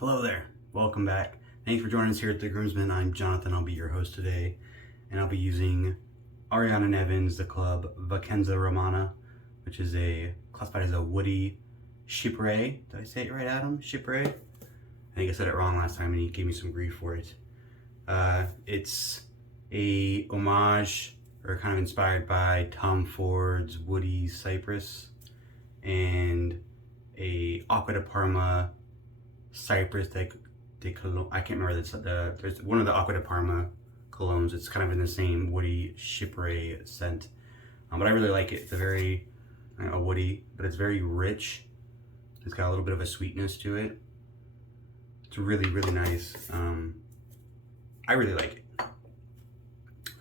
Hello there, welcome back. Thanks for joining us here at The Groomsman. I'm Jonathan, I'll be your host today, and I'll be using Ariana Nevins, the club Vacenza Romana, which is classified as a woody chypre. Did I say it right, Adam? Chypre? I think I said it wrong last time and he gave me some grief for it. It's a homage, or kind of inspired by Tom Ford's woody cypress and a Acqua di Parma Cypress de Cologne. I can't remember there's one of the Acqua di Parma colognes. It's kind of in the same woody chypre scent, but I really like it. It's a very woody, but it's very rich. It's got a little bit of a sweetness to it. It's really nice. I really like it.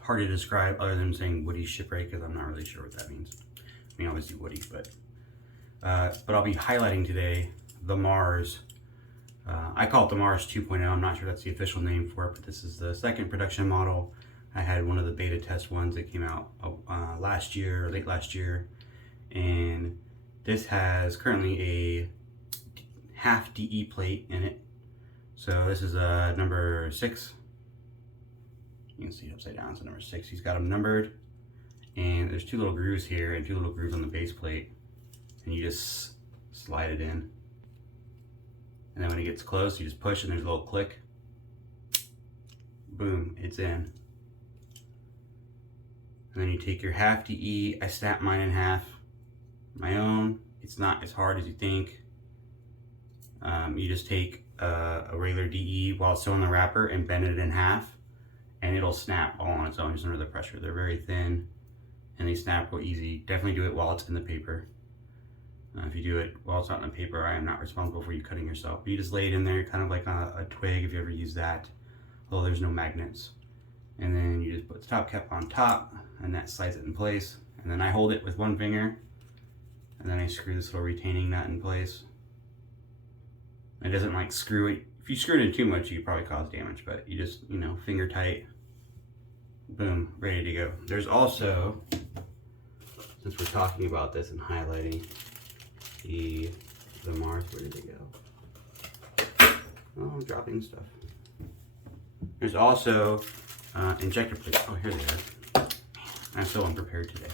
Hard to describe other than saying woody chypre because I'm not really sure what that means. I mean, obviously woody, but I'll be highlighting today the M.A.R.S. I call it the M.A.R.S 2.0. I'm not sure that's the official name for it, but this is the second production model. I had one of the beta test ones that came out last year, late last year, and this has currently a half DE plate in it. So this is number 6. You can see it upside down, so number 6. He's got them numbered, and there's 2 little grooves here and 2 little grooves on the base plate, and you just slide it in. And then when it gets close, you just push and there's a little click. Boom, it's in. And then you take your half DE. I snap mine in half. My own, it's not as hard as you think. You just take a regular DE while it's still in the wrapper and bend it in half, and it'll snap all on its own just under the pressure. They're very thin and they snap real easy. Definitely do it while it's in the paper. If you do it while it's not in the paper, I am not responsible for you cutting yourself. But you just lay it in there, kind of like a twig, if you ever use that, although there's no magnets. And then you just put the top cap on top, and that slides it in place. And then I hold it with one finger, and then I screw this little retaining nut in place. It doesn't like screw it. If you screw it in too much, you could probably cause damage, but you just, finger tight, boom, ready to go. There's also, since we're talking about this and highlighting the M.A.R.S, where did it go? Oh, I'm dropping stuff. There's also injector plates. Oh, here they are. I'm so unprepared today.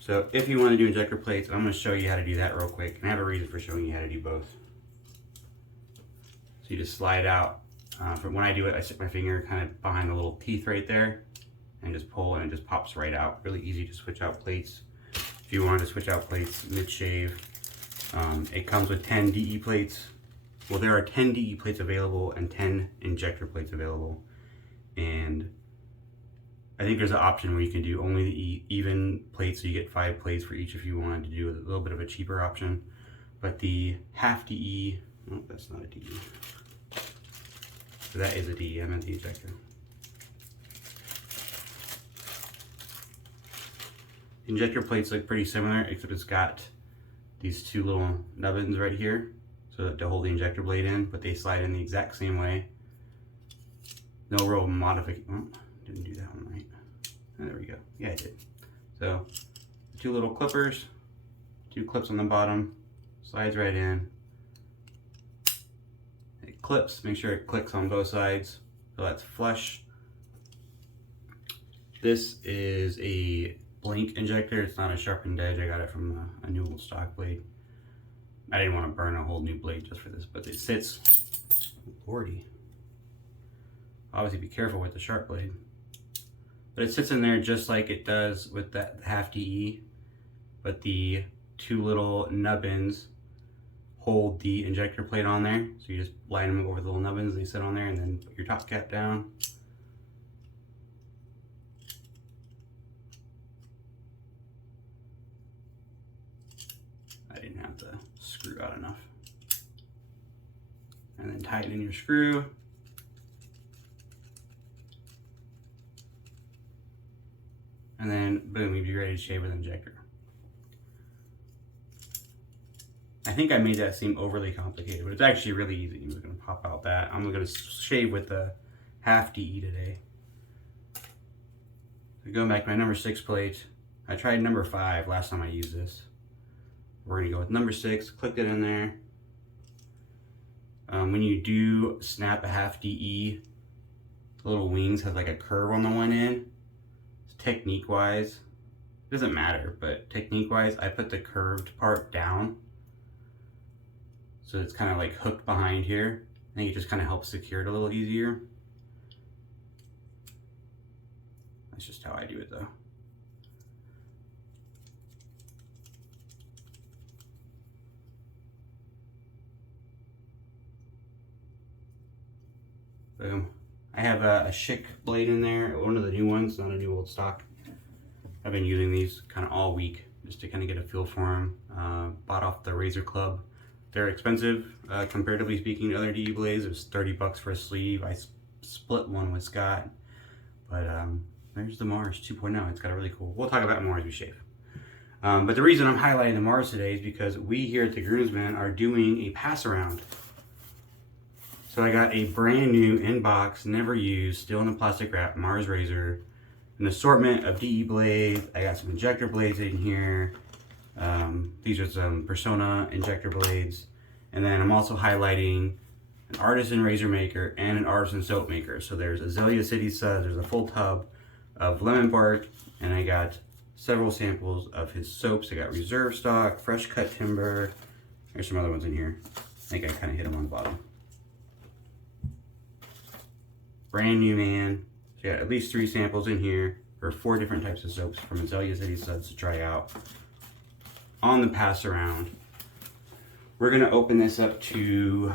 So if you want to do injector plates, I'm going to show you how to do that real quick. And I have a reason for showing you how to do both. So you just slide out. From when I do it, I stick my finger kind of behind the little teeth right there and just pull, and it just pops right out. Really easy to switch out plates. If you wanted to switch out plates mid-shave, it comes with 10 DE plates. Well, there are 10 DE plates available and 10 injector plates available. And I think there's an option where you can do only the even plates, so you get 5 plates for each if you wanted to do a little bit of a cheaper option. But the half DE, oh, that's not a DE. So that is a DE, I meant the injector. Injector plates look pretty similar, except it's got these 2 little nubbins right here, so to hold the injector blade in, but they slide in the exact same way. No real modification. Oh, didn't do that one right. Oh, there we go. Yeah, I did. So 2 little clippers, 2 clips on the bottom, slides right in. It clips. Make sure it clicks on both sides, so that's flush. This is a blank injector. It's not a sharpened edge. I got it from a new old stock blade. I didn't want to burn a whole new blade just for this, but it sits. Lordy. Obviously be careful with the sharp blade. But it sits in there just like it does with that half DE, but the 2 little nubbins hold the injector plate on there. So you just line them over the little nubbins and they sit on there, and then put your top cap down. I didn't have to screw out enough. And then tighten in your screw. And then boom, you'd be ready to shave with an injector. I think I made that seem overly complicated, but it's actually really easy. I'm just gonna pop out that. I'm gonna shave with the half DE today. So going back to my number 6 plate, I tried number 5 last time I used this. We're gonna go with number 6, clicked it in there. When you do snap a half DE, the little wings have like a curve on the one end. Technique wise, it doesn't matter, but technique wise, I put the curved part down. So it's kind of like hooked behind here. I think it just kind of helps secure it a little easier. That's just how I do it though. Boom. I have a Schick blade in there, one of the new ones, not a new old stock. I've been using these kind of all week just to kind of get a feel for them. Bought off the Razor Club. They're expensive, comparatively speaking to other DE blades. It was 30 bucks for a sleeve. I split one with Scott, but there's the M.A.R.S 2.0. It's got a really cool, we'll talk about it more as we shave. But the reason I'm highlighting the M.A.R.S today is because we here at the Groomsmen are doing a pass around. So I got a brand new in-box, never used, still in the plastic wrap, M.A.R.S razor, an assortment of DE blades. I got some injector blades in here. These are some Persona injector blades. And then I'm also highlighting an Artisan razor maker and an Artisan soap maker. So there's Azalea City Suds, there's a full tub of lemon bark, and I got several samples of his soaps. I got Reserve Stock, Fresh Cut Timber. There's some other ones in here. I think I kind of hit them on the bottom. Brand new, man. So I got at least 3 samples in here for 4 different types of soaps from Azalea City Suds to try out on the pass around. We're gonna open this up to,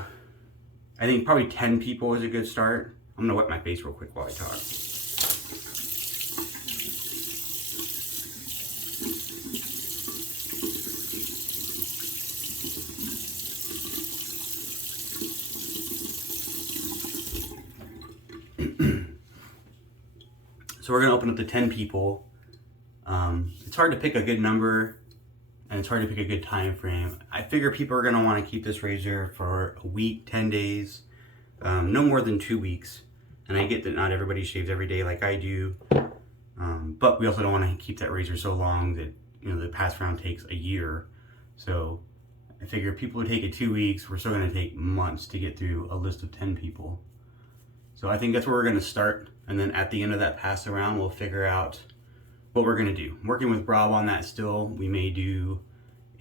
I think probably 10 people is a good start. I'm gonna wet my face real quick while I talk. So we're gonna open up to 10 people. It's hard to pick a good number and it's hard to pick a good time frame. I figure people are gonna wanna keep this razor for a week, 10 days, no more than 2 weeks. And I get that not everybody shaves every day like I do, but we also don't wanna keep that razor so long that, you know, the pass round takes a year. So I figure people would take it 2 weeks, we're still gonna take months to get through a list of 10 people. So I think that's where we're gonna start. And then at the end of that pass around, we'll figure out what we're gonna do. I'm working with Rob on that still. We may do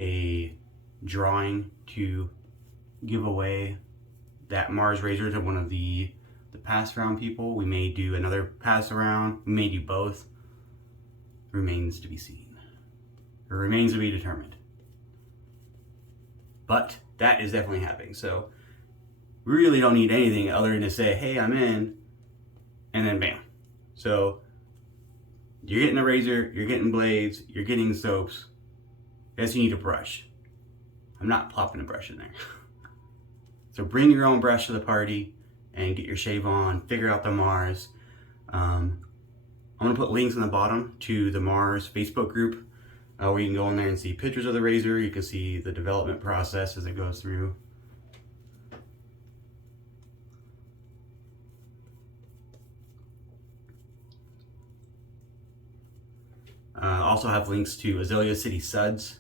a drawing to give away that M.A.R.S razor to one of the pass around people. We may do another pass around. We may do both. Remains to be seen. Or remains to be determined. But that is definitely happening. So we really don't need anything other than to say, hey, I'm in, and then bam. So you're getting a razor, you're getting blades, you're getting soaps. Yes, you need a brush. I'm not plopping a brush in there. So bring your own brush to the party and get your shave on, figure out the M.A.R.S. I'm gonna put links in the bottom to the M.A.R.S Facebook group where you can go in there and see pictures of the razor. You can see the development process as it goes through. Also have links to Azalea City Suds.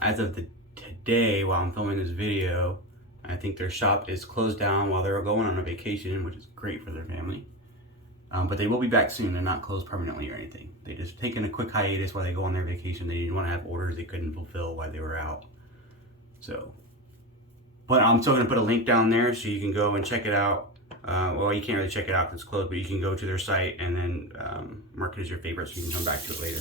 As of today, while I'm filming this video, I think their shop is closed down while they're going on a vacation, which is great for their family. But they will be back soon. They're not closed permanently or anything. They just taken a quick hiatus while they go on their vacation. They didn't want to have orders they couldn't fulfill while they were out. So, but I'm still gonna put a link down there so you can go and check it out. Well, you can't really check it out because it's closed, but you can go to their site and then mark it as your favorite so you can come back to it later.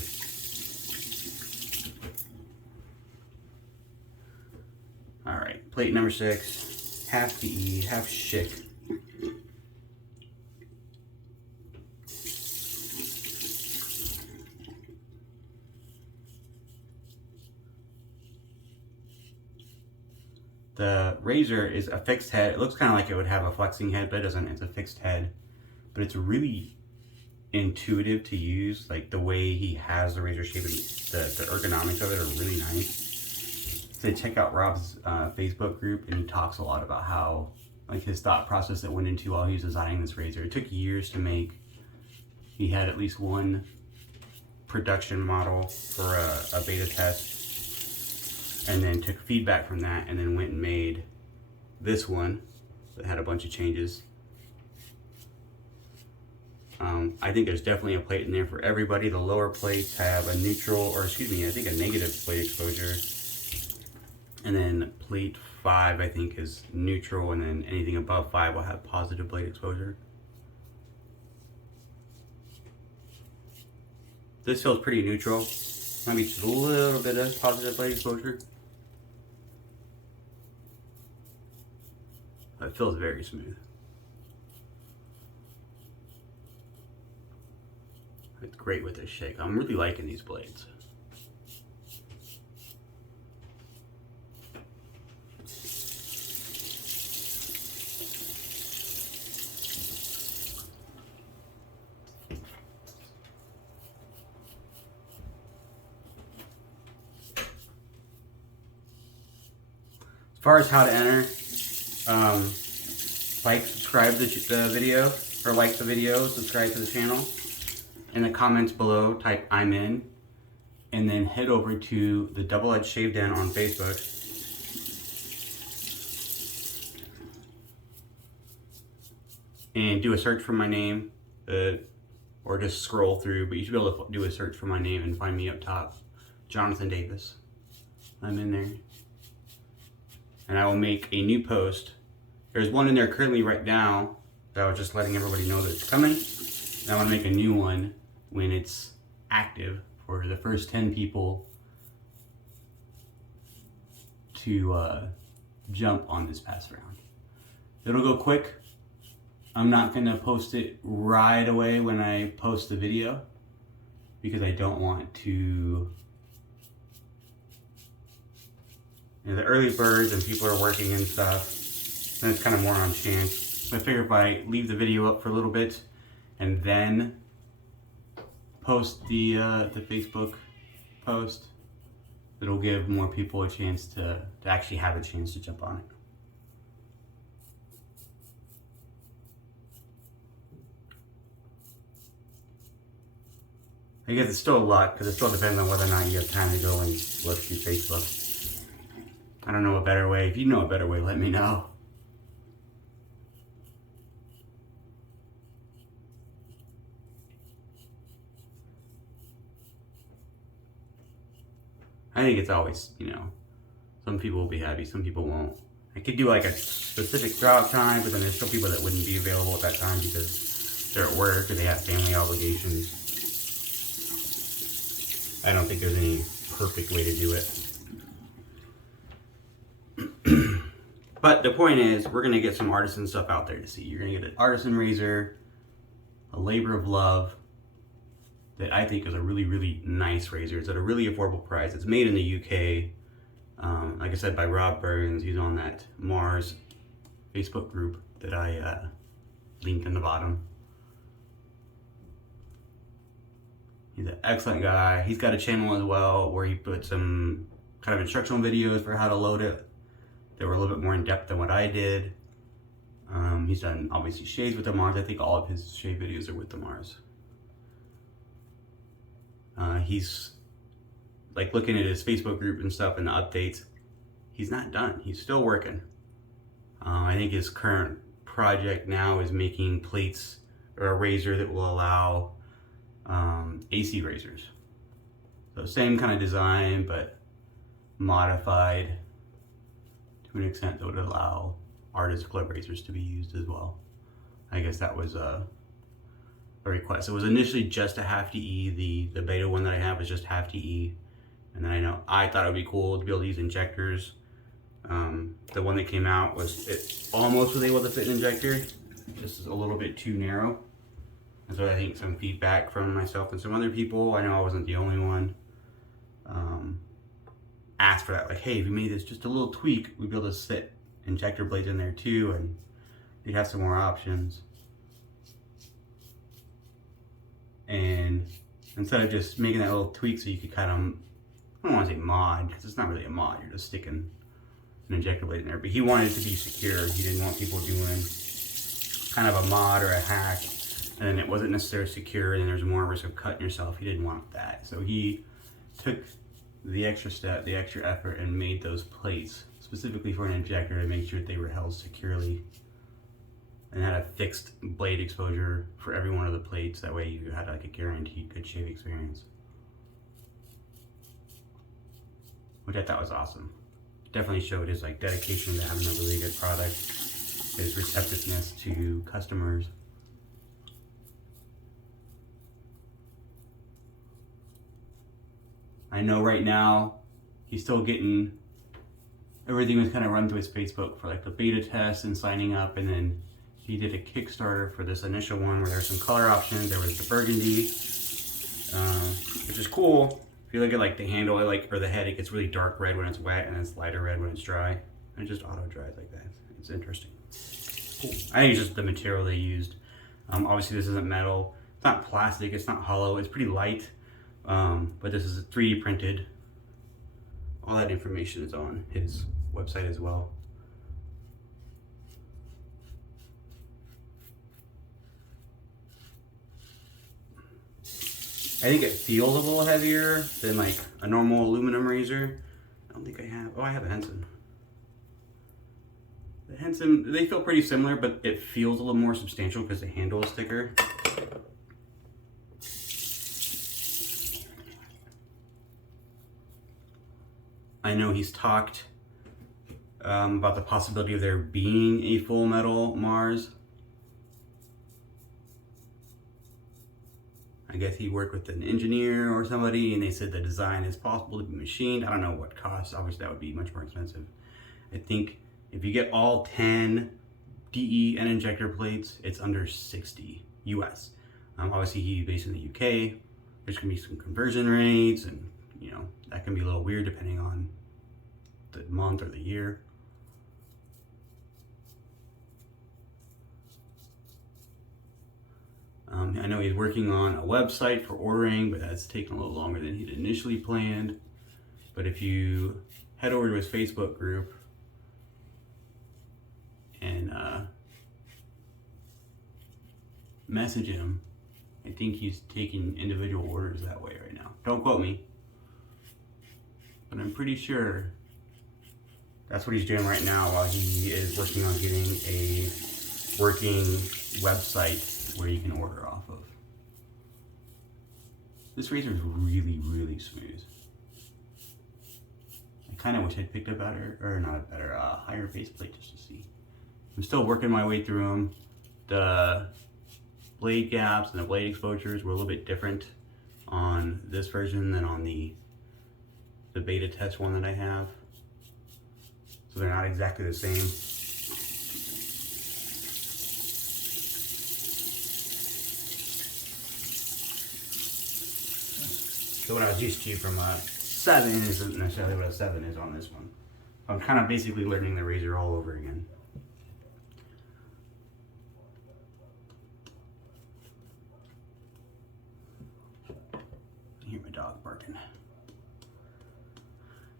All right, plate number 6, half DE, half Schick. The razor is a fixed head. It looks kind of like it would have a flexing head, but it doesn't. It's a fixed head. But it's really intuitive to use. Like the way he has the razor shape and the ergonomics of it are really nice. So check out Rob's Facebook group, and he talks a lot about how, like his thought process that went into while he was designing this razor. It took years to make. He had at least one production model for a beta test, and then took feedback from that and then went and made this one that had a bunch of changes. I think there's definitely a plate in there for everybody. The lower plates have a neutral, or excuse me, I think a negative blade exposure. And then plate 5, I think, is neutral, and then anything above 5 will have positive blade exposure. This feels pretty neutral. Maybe just a little bit of positive blade exposure. But it feels very smooth. It's great with this shake. I'm really liking these blades. As far as how to enter, subscribe to the video, or like the video, subscribe to the channel. In the comments below, type "I'm in," and then head over to the Double Edge Shave Den on Facebook. And do a search for my name, or just scroll through, but you should be able to do a search for my name and find me up top. Jonathan Davis. I'm in there. And I will make a new post. There's one in there currently right now that I was just letting everybody know that it's coming. And I want to make a new one when it's active for the first 10 people to jump on this pass round. It'll go quick. I'm not going to post it right away when I post the video because I don't want to, you know, the early birds and people are working and stuff, and it's kind of more on chance. So I figure if I leave the video up for a little bit and then post the Facebook post, it'll give more people a chance to actually have a chance to jump on it. I guess it's still a lot because it still depends on whether or not you have time to go and look through Facebook. I don't know a better way. If you know a better way, let me know. I think it's always, you know, some people will be happy, some people won't. I could do like a specific drop time, but then there's still people that wouldn't be available at that time because they're at work or they have family obligations. I don't think there's any perfect way to do it. But the point is, we're gonna get some artisan stuff out there to see. You're gonna get an artisan razor, a labor of love, that I think is a really, really nice razor. It's at a really affordable price. It's made in the UK. Like I said, by Rob Burns. He's on that M.A.R.S Facebook group that I linked in the bottom. He's an excellent guy. He's got a channel as well where he put some kind of instructional videos for how to load it. They were a little bit more in depth than what I did. He's done obviously shaves with the M.A.R.S. I think all of his shave videos are with the M.A.R.S. He's like looking at his Facebook group and stuff and the updates. He's not done. He's still working. I think his current project now is making plates or a razor that will allow AC razors. So same kind of design, but modified to an extent that would allow artist club razors to be used as well. I guess that was a request. It was initially just a half DE. The beta one that I have is just half DE. And then I thought it would be cool to be able to use injectors. The one that came out it almost was able to fit an injector, just a little bit too narrow. And so I think some feedback from myself and some other people, I know I wasn't the only one, asked for that. Like, hey, if you made this just a little tweak, we'd be able to sit injector blades in there too, and you'd have some more options. And instead of just making that little tweak so you could kind of, I don't want to say mod, because it's not really a mod, you're just sticking an injector blade in there. But he wanted it to be secure. He didn't want people doing kind of a mod or a hack, and then it wasn't necessarily secure, and then there's more risk of cutting yourself. He didn't want that. So he took the extra step, the extra effort, and made those plates specifically for an injector to make sure that they were held securely and had a fixed blade exposure for every one of the plates. That way you had like a guaranteed good shave experience, which I thought was awesome. Definitely showed his like dedication to having a really good product, his receptiveness to customers. I know right now he's still getting, everything was kind of run through his Facebook for like the beta test and signing up, and then he did a Kickstarter for this initial one where there's some color options. There was the burgundy, which is cool. If you look at like the handle, or the head, it gets really dark red when it's wet and it's lighter red when it's dry. And it just auto dries like that. It's interesting. Cool. I think it's just the material they used. Obviously this isn't metal. It's not plastic, it's not hollow, it's pretty light. But this is 3D printed. All that information is on his website as well. I think it feels a little heavier than like a normal aluminum razor. I don't think I have, oh, I have a Henson. The Henson, they feel pretty similar, but it feels a little more substantial because the handle is thicker. I know he's talked about the possibility of there being a full metal M.A.R.S. I guess he worked with an engineer or somebody and they said the design is possible to be machined. I don't know what costs. Obviously that would be much more expensive. I think if you get all 10 DE and injector plates, it's under 60 US. Obviously he's based in the UK. There's gonna be some conversion rates, and you know, that can be a little weird depending on the month or the year. I know he's working on a website for ordering, but that's taken a little longer than he'd initially planned. But if you head over to his Facebook group and message him, I think he's taking individual orders that way right now. Don't quote me, but I'm pretty sure that's what he's doing right now while he is working on getting a working website where you can order off of. This razor is really, really smooth. I kind of wish I'd picked a better, or not a better, higher faceplate just to see. I'm still working my way through them. The blade gaps and the blade exposures were a little bit different on this version than on the beta test one that I have. So they're not exactly the same. So what I was used to from a 7 isn't necessarily what a 7 is on this one. I'm kind of basically learning the razor all over again. I hear my dog barking.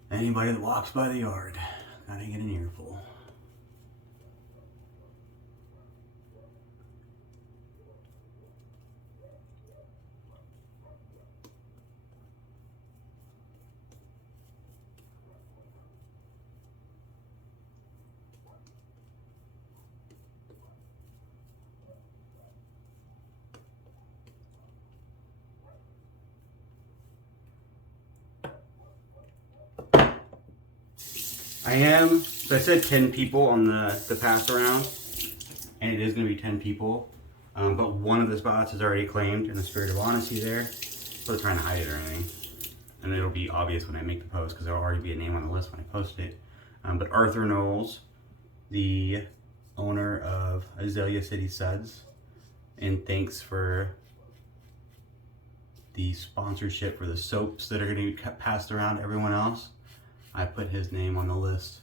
Anybody that walks by the yard, gotta get an earful. So I said 10 people on the pass around, and it is going to be 10 people, but one of the spots is already claimed in the spirit of honesty there, so they're trying to hide it or anything, and it'll be obvious when I make the post because there'll already be a name on the list when I post it. But Arthur Knowles, the owner of Azalea City Suds, and thanks for the sponsorship for the soaps that are going to be passed around to everyone else. I put his name on the list.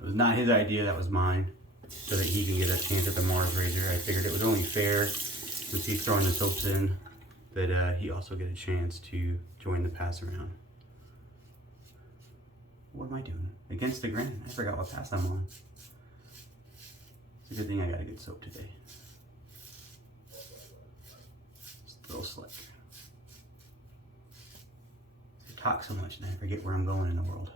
It was not his idea, that was mine, so that he can get a chance at the M.A.R.S razor. I figured it was only fair, since he's throwing the soaps in, that he also get a chance to join the pass around. What am I doing? Against the grain. I forgot what pass I'm on. It's a good thing I got a good soap today. It's a little slick. talk so much and I forget where I'm going in the world.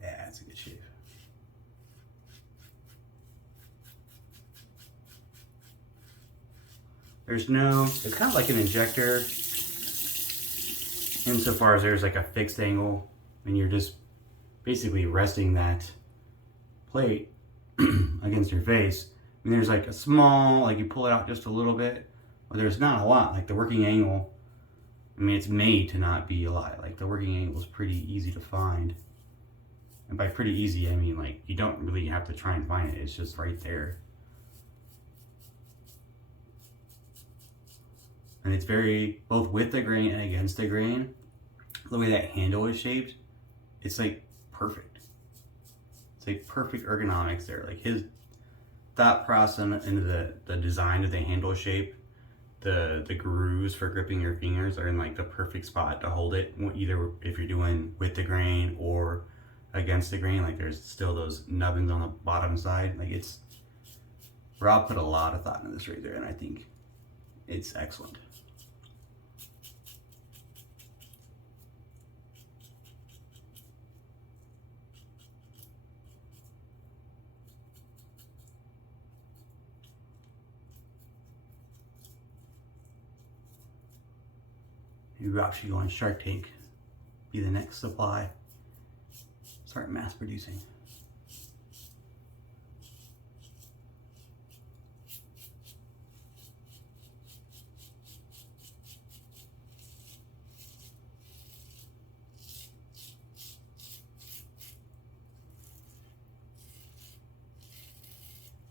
Yeah, that's a good shave. It's kind of like an injector insofar as there's like a fixed angle and you're just basically resting that plate against your face. I mean, there's like a small, like you pull it out just a little bit, but there's not a lot. Like the working angle, I mean, it's made to not be a lot. Like the working angle is pretty easy to find. And by pretty easy, I mean like you don't really have to try and find it. It's just right there. And it's very, both with the grain and against the grain, the way that handle is shaped, it's like perfect. It's like perfect ergonomics there. Like his thought process into the design of the handle shape, the grooves for gripping your fingers are in like the perfect spot to hold it. Either if you're doing with the grain or against the grain, like there's still those nubbins on the bottom side. Like Rob put a lot of thought into this razor and I think it's excellent. Maybe Rob should go on Shark Tank, be the next supply, start mass producing.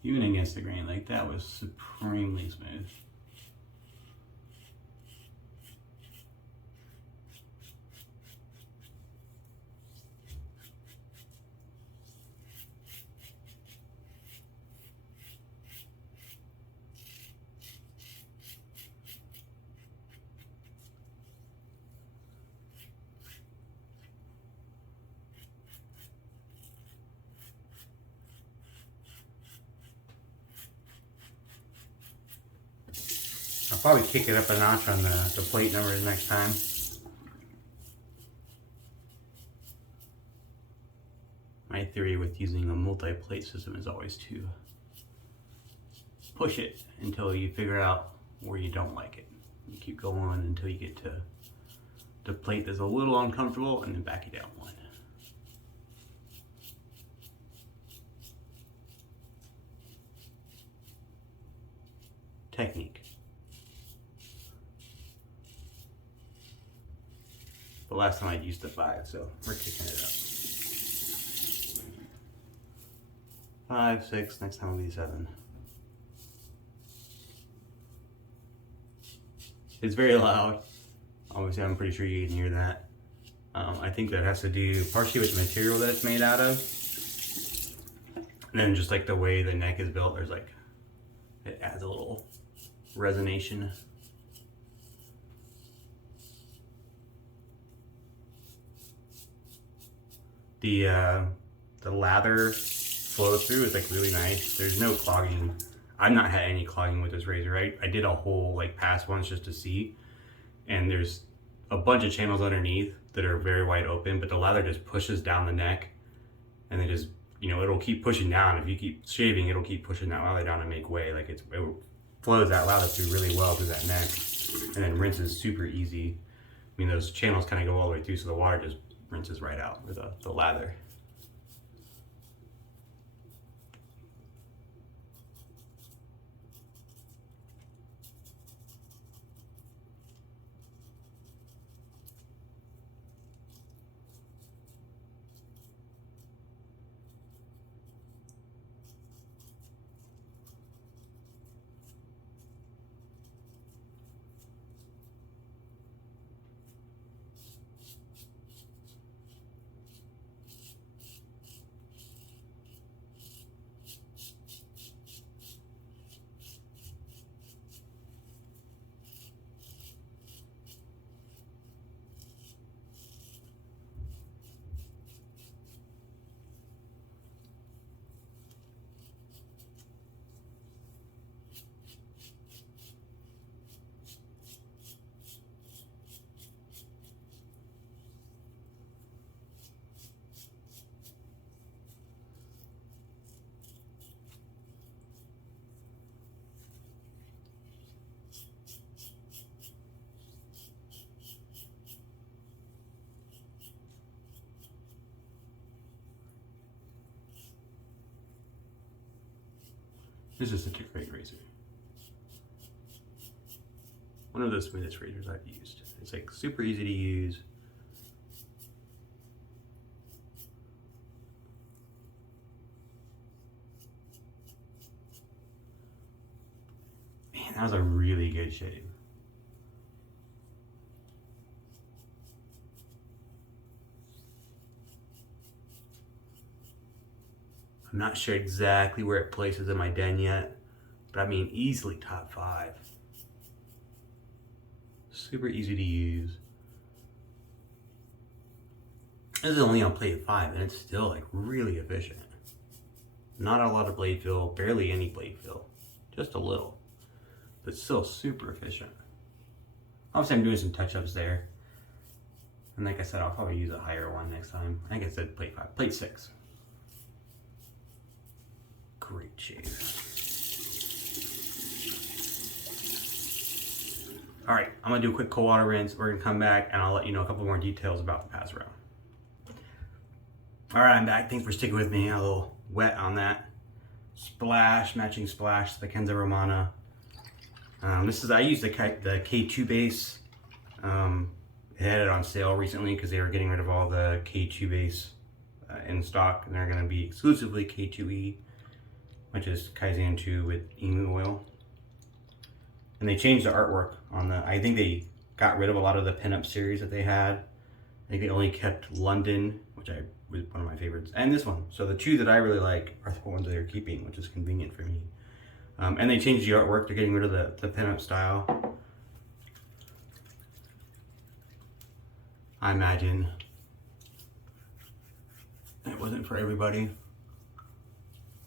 Even against the grain, like that was supremely smooth. I'll probably kick it up a notch on the plate numbers next time. My theory with using a multi-plate system is always to push it until you figure out where you don't like it. You keep going until you get to the plate that's a little uncomfortable and then back it down one. Technique. The last time I used the 5, so we're kicking it up. 5, 6, next time will be 7. It's very loud. Obviously, I'm pretty sure you can hear that. I think that has to do partially with the material that it's made out of. And then just like the way the neck is built, there's like, it adds a little resonation. The lather flow through is like really nice. There's no clogging. I've not had any clogging with this razor. I did a whole like past once just to see, and there's a bunch of channels underneath that are very wide open, but the lather just pushes down the neck, and it just, you know, it'll keep pushing down. If you keep shaving, it'll keep pushing that lather down to make way. Like it flows that lather through really well through that neck, and then rinses super easy. I mean, those channels kind of go all the way through, so the water just rinses right out with the lather. This is such a great razor. One of the smoothest razors I've used. It's like super easy to use. Man, that was a really good shave. I'm not sure exactly where it places in my den yet, but I mean easily top 5. Super easy to use. This is only on plate 5 and it's still like really efficient. Not a lot of blade fill, barely any blade fill, just a little, but still super efficient. Obviously I'm doing some touch-ups there. And like I said, I'll probably use a higher one next time. I think I said plate 5, plate 6. Great shave. All right, I'm gonna do a quick cold water rinse. We're gonna come back and I'll let you know a couple more details about the pass around. All right, I'm back. Thanks for sticking with me. A little wet on that. Splash, matching splash, the Kenza Romana. I used the K2 base. It had it on sale recently because they were getting rid of all the K2 base in stock, and they're gonna be exclusively K2E, which is Kaizen 2 with emu oil. And they changed the artwork on the, I think they got rid of a lot of the pinup series that they had. I think they only kept London, which was one of my favorites, and this one. So the 2 that I really like are the ones they're keeping, which is convenient for me. And they changed the artwork. They're getting rid of the pinup style. I imagine it wasn't for everybody.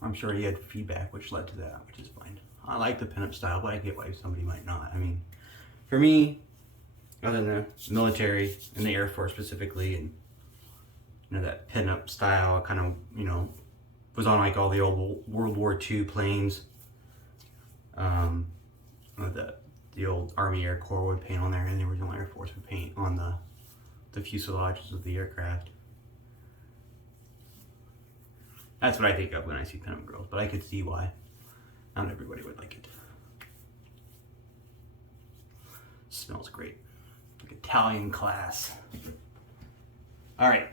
I'm sure he had feedback which led to that, which is fine. I like the pinup style, but I get why somebody might not. I mean, for me, other than the military and the Air Force specifically, and you know, that pinup style kind of, you know, was on like all the old World War II planes. The old Army Air Corps would paint on there, and the original Air Force would paint on the fuselages of the aircraft. That's what I think of when I see pinup girls, but I could see why not everybody would like it. Smells great, like Italian class. All right,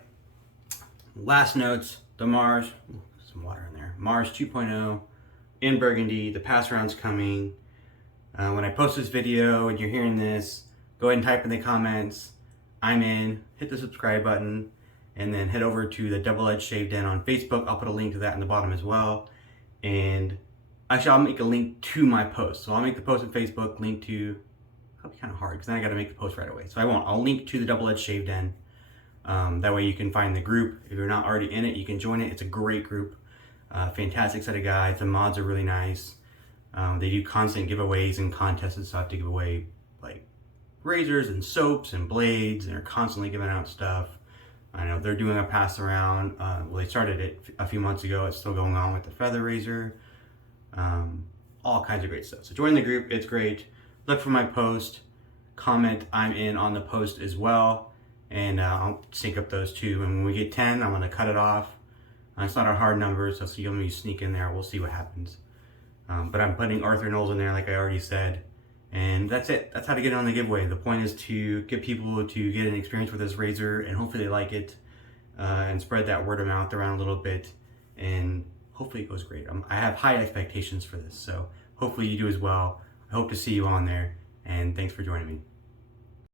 last notes, the M.A.R.S, some water in there, M.A.R.S 2.0 in Burgundy. The pass round's coming. When I post this video and you're hearing this, go ahead and type in the comments, I'm in, hit the subscribe button, and then head over to the Double Edge Shave Den on Facebook. I'll put a link to that in the bottom as well. And actually, I'll make a link to my post. So I'll make the post on Facebook, link to, that'll be kind of hard because then I got to make the post right away. So I won't. I'll link to the Double Edge Shave Den. That way you can find the group. If you're not already in it, you can join it. It's a great group. Fantastic set of guys. The mods are really nice. They do constant giveaways and contests and stuff to give away like razors and soaps and blades, and they're constantly giving out stuff. I know they're doing a pass around. Well, they started it a few months ago. It's still going on with the feather razor. All kinds of great stuff. So join the group. It's great. Look for my post. Comment I'm in on the post as well. And I'll sync up those 2. And when we get 10, I'm going to cut it off. It's not a hard number, so you'll maybe sneak in there. We'll see what happens. But I'm putting Arthur Knowles in there, like I already said. And that's it. That's how to get on the giveaway. The point is to get people to get an experience with this razor, and hopefully they like it, and spread that word of mouth around a little bit, and hopefully it goes great. I have high expectations for this, so hopefully you do as well. I hope to see you on there, and thanks for joining me.